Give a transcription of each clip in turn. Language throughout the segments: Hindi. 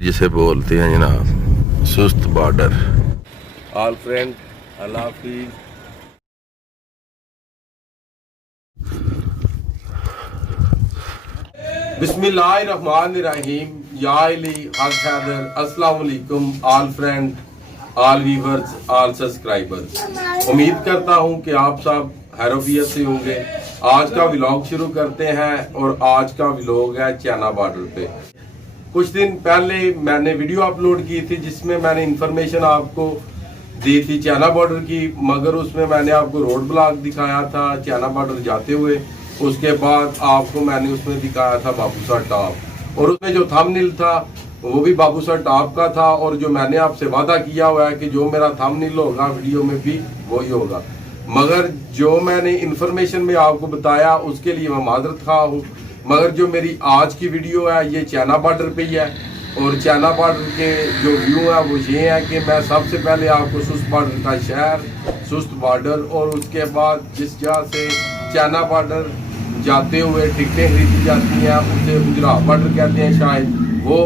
जिसे बोलते हैं जनाब सुस्त बॉर्डर। ऑल फ्रेंड अल्लाह हाफिज। बिस्मिल्लाहिर्रहमानिर्रहीम। या अली हक हैदर। अस्सलाम वालेकुम all friend, all viewers, all subscribers. उम्मीद करता हूं कि आप सब हैरोफियत से होंगे। आज का व्लॉग शुरू करते हैं और आज का व्लॉग है चाइना बॉर्डर पे। कुछ दिन पहले मैंने वीडियो अपलोड की थी जिसमें मैंने इंफॉर्मेशन आपको दी थी चाइना बॉर्डर की, मगर उसमें मैंने आपको रोड ब्लॉक दिखाया था चाइना बॉर्डर जाते हुए। उसके बाद आपको मैंने उसमें दिखाया था बाबूसर टॉप, और उसमें जो थंबनेल था वो भी बाबूसर टॉप का था। और जो मैंने आपसे वादा किया हुआ है कि जो मेरा थंबनेल होगा वीडियो में भी वही होगा, मगर जो मैंने इंफॉर्मेशन में आपको बताया उसके लिए मैं माजरत खा हूँ। मगर जो मेरी आज की वीडियो है ये चाइना बॉर्डर पे ही है, और चाइना बॉर्डर के जो व्यू है वो ये है कि मैं सबसे पहले आपको सुस्त बॉर्डर का शहर, सुस्त बॉर्डर, और उसके बाद जिस जगह से चाइना बॉर्डर जाते हुए टिकटें खरीदी जाती हैं उसे गुजरात बॉर्डर कहते हैं शायद वो,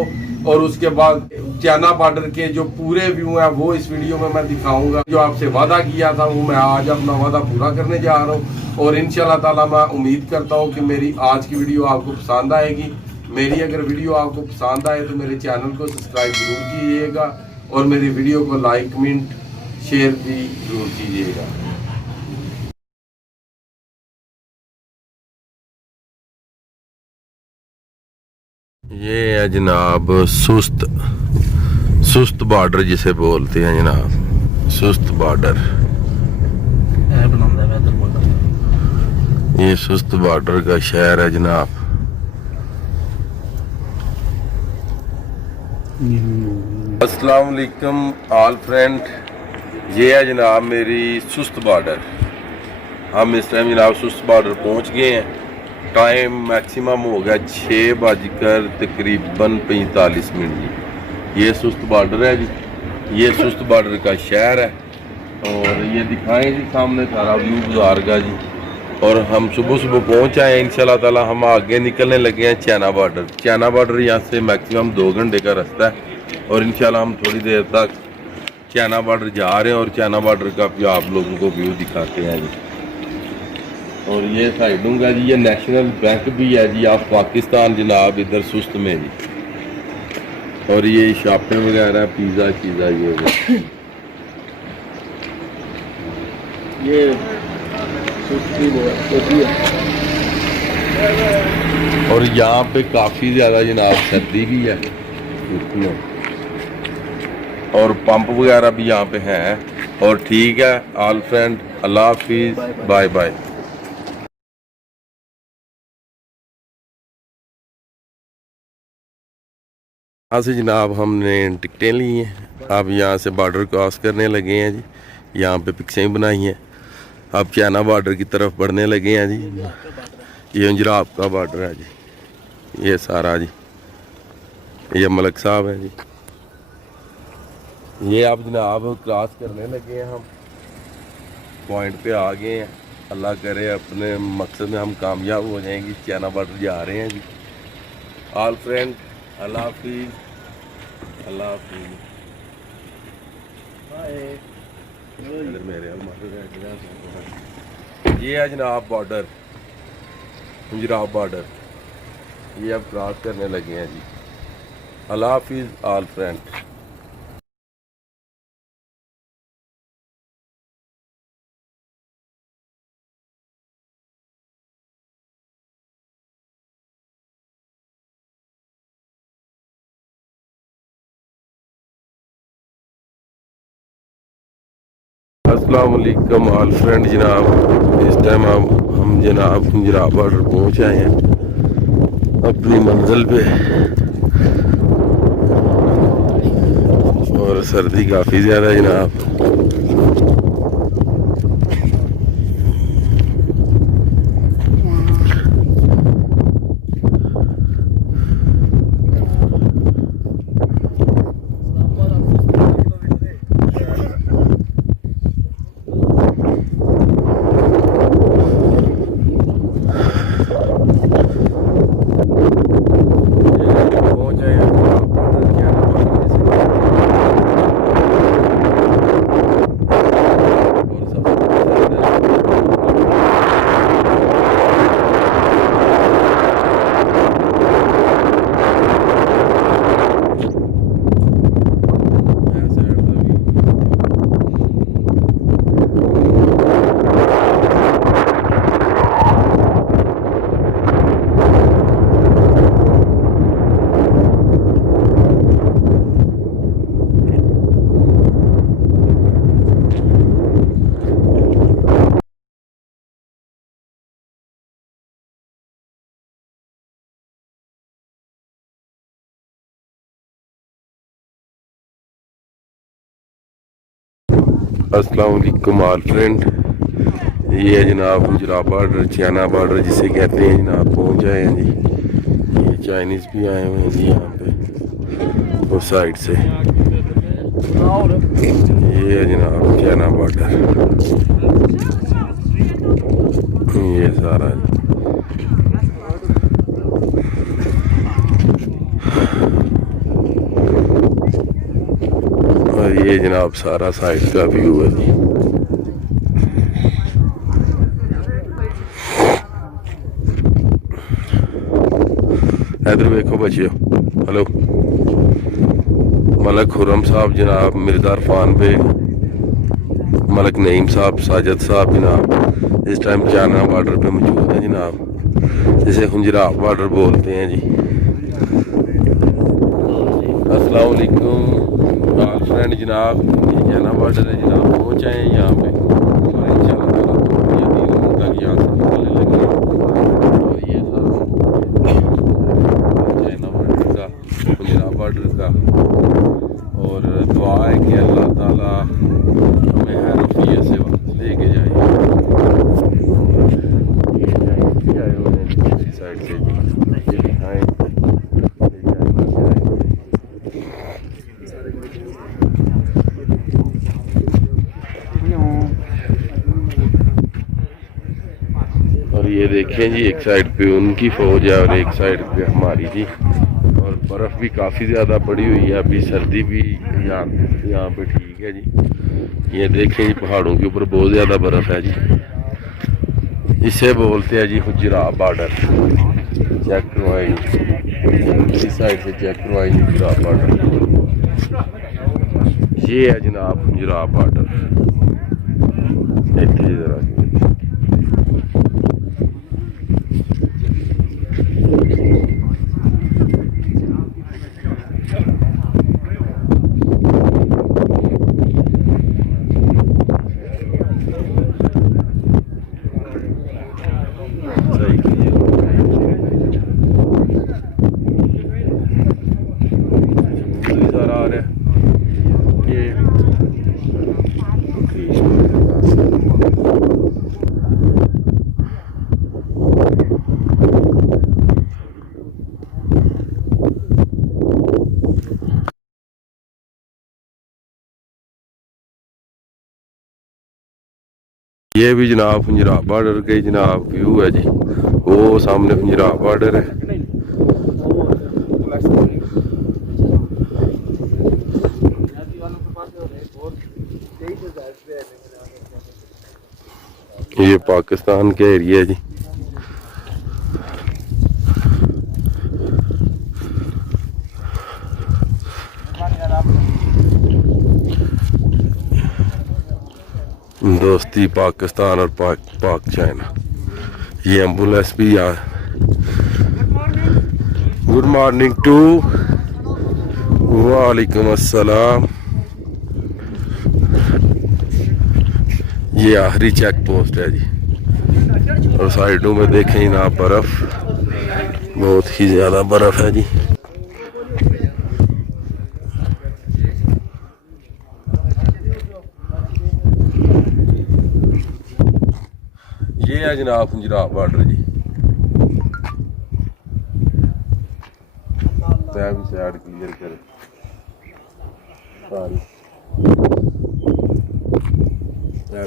और उसके बाद चाइना बॉर्डर के जो पूरे व्यू हैं वो इस वीडियो में मैं दिखाऊंगा। जो आपसे वादा किया था वो मैं आज अपना वादा पूरा करने जा रहा हूँ, और इंशाल्लाह ताला मैं उम्मीद करता हूँ कि मेरी आज की वीडियो आपको पसंद आएगी। मेरी अगर वीडियो आपको पसंद आए तो मेरे चैनल को सब्सक्राइब जरूर कीजिएगा, और मेरी वीडियो को लाइक कमेंट शेयर भी जरूर कीजिएगा। ये है जनाब सुस्त बॉर्डर जिसे बोलते हैं जनाब सुस्त बॉर्डर। ये सुस्त बॉर्डर का शहर है जनाब। अस्सलाम वालेकुम ऑल फ्रेंड, ये है जनाब मेरी सुस्त बॉर्डर। हम इस टाइम जनाब सुस्त बॉर्डर पहुंच गए हैं। टाइम मैक्सिमम हो गया 6 बजकर तकरीबन 45 मिनट जी। ये सुस्त बॉर्डर है जी, ये सुस्त बॉर्डर का शहर है, और ये दिखाएं जी सामने सारा व्यू बाजार का जी। और हम सुबह सुबह पहुंच आए हैं। इंशाल्लाह ताला हम आगे निकलने लगे हैं चाइना बॉर्डर। चाइना बॉर्डर यहाँ से मैक्सिमम 2 घंटे का रास्ता है, और इंशाल्लाह हम थोड़ी देर तक चाइना बॉर्डर जा रहे हैं और चाइना बॉर्डर का भी आप लोगों को व्यू दिखाते हैं जी। और ये साइड दूंगा जी, ये नेशनल बैंक भी है जी ऑफ पाकिस्तान जनाब इधर सुस्त में जी। और ये शॉपें वगैरह पिज़्ज़ा शीज़ा ये और यहाँ पे काफ़ी ज़्यादा जनाब सर्दी भी है, और पंप वगैरह भी यहाँ पे हैं। और ठीक है ऑल फ्रेंड, अल्लाह हाफिज, बाय बाय। यहाँ से जनाब हमने टिकटें ली हैं। अब यहाँ से बॉर्डर क्रॉस करने लगे हैं जी। यहाँ पे पिक्चरें बनाई हैं। अब चाइना बॉर्डर की तरफ बढ़ने लगे हैं जी। ये गुजरात का बॉर्डर है जी, ये सारा जी। ये मलक साहब है जी। ये अब जनाब क्रॉस करने लगे हैं, हम पॉइंट पे आ गए हैं। अल्लाह करे अपने मकसद में हम कामयाब हो जाएंगे। चाइना बॉर्डर जा रहे हैं जी। ऑल फ्रेंड अल्लाह हाफिज, अल्लाह हाफिज। ये है जनाब बॉर्डर, गुजरात बॉर्डर। ये अब क्रॉस करने लगे हैं जी। अल्लाह हाफिज ऑल फ्रेंड। अस्सलाम वालेकुम ऑल फ्रेंड जनाब। इस टाइम हम जनाब गुजरात बॉर्डर पहुंच आए हैं अपनी मंजिल पे, और सर्दी काफ़ी ज़्यादा जनाब। पहुंच जाएगा। अस्सलाम वालेकुम ऑल फ्रेंड। ये है जनाब गुजरात बॉर्डर, चाइना बॉर्डर जिसे कहते हैं जनाब, पहुंच आए हैं जी। ये चाइनीज़ भी आए हुए हैं जी यहाँ पे उस साइड से। ये है जनाब चाइना बॉर्डर, ये सारा जी। और ये जनाब सारा साइड का व्यू है जी। इधर देखो बच्चियो, हेलो। मलक खुर्रम साहब जनाब, मिर्जा इरफान बेग, मलक नईम साहब, साजिद साहब जनाब इस टाइम चाइना बॉर्डर पे मौजूद है जनाब, जिसे गुजरात बॉर्डर बोलते हैं जी। अस्सलाम वालेकुम ऑल फ्रेंड जनाब, ये चाइना बॉर्डर है जनाब, पहुँच आए हैं यहाँ पे और इंशाल्लाह यहाँ से निकलने लगे। और ये चाइना बॉर्डर का, गुजरात बॉर्डर का, और दुआ है कि अल्लाह ताला हमें हैरफियत से लेके जाए। इसी साइड से दिखाएं, और ये देखें जी, एक साइड पे उनकी फौज है और एक साइड पे हमारी जी। और बर्फ़ भी काफ़ी ज़्यादा पड़ी हुई है, अभी सर्दी भी यहाँ पे ठीक है जी। ये देखें जी, पहाड़ों के ऊपर बहुत ज़्यादा बर्फ़ है जी। इसे बोलते हैं जी गुजरात बॉर्डर। चेक करवाई, इस साइड से चेक करवाई जी गुजरात बॉर्डर। ये है जनाब गुजरात बॉर्डर। इतने ज़रा आ रहा है ये। ये भी जनाब गुजरात बॉर्डर के जनाब व्यू है जी। वो सामने गुजरात बॉर्डर है। ये पाकिस्तान के एरिया जी। दोस्ती पाकिस्तान और पाक चाइना। ये एम्बुलेंस भी आ। गुड मॉर्निंग टू, वालेकुम अस्सलाम। ये आखिरी चेक पोस्ट है जी। और साइडों में देखें ना बर्फ, बहुत ही ज्यादा बर्फ है जी। ये है जनाब गुजरात बॉर्डर जी। भी साइड क्लियर करे सारी,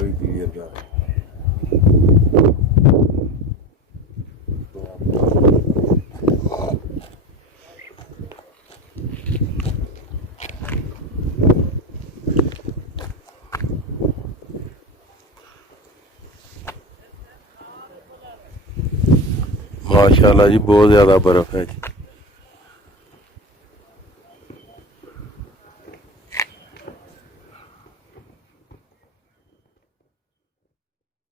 भी क्लियर कर। माशाल्लाह जी, बहुत ज़्यादा बर्फ़ है जी।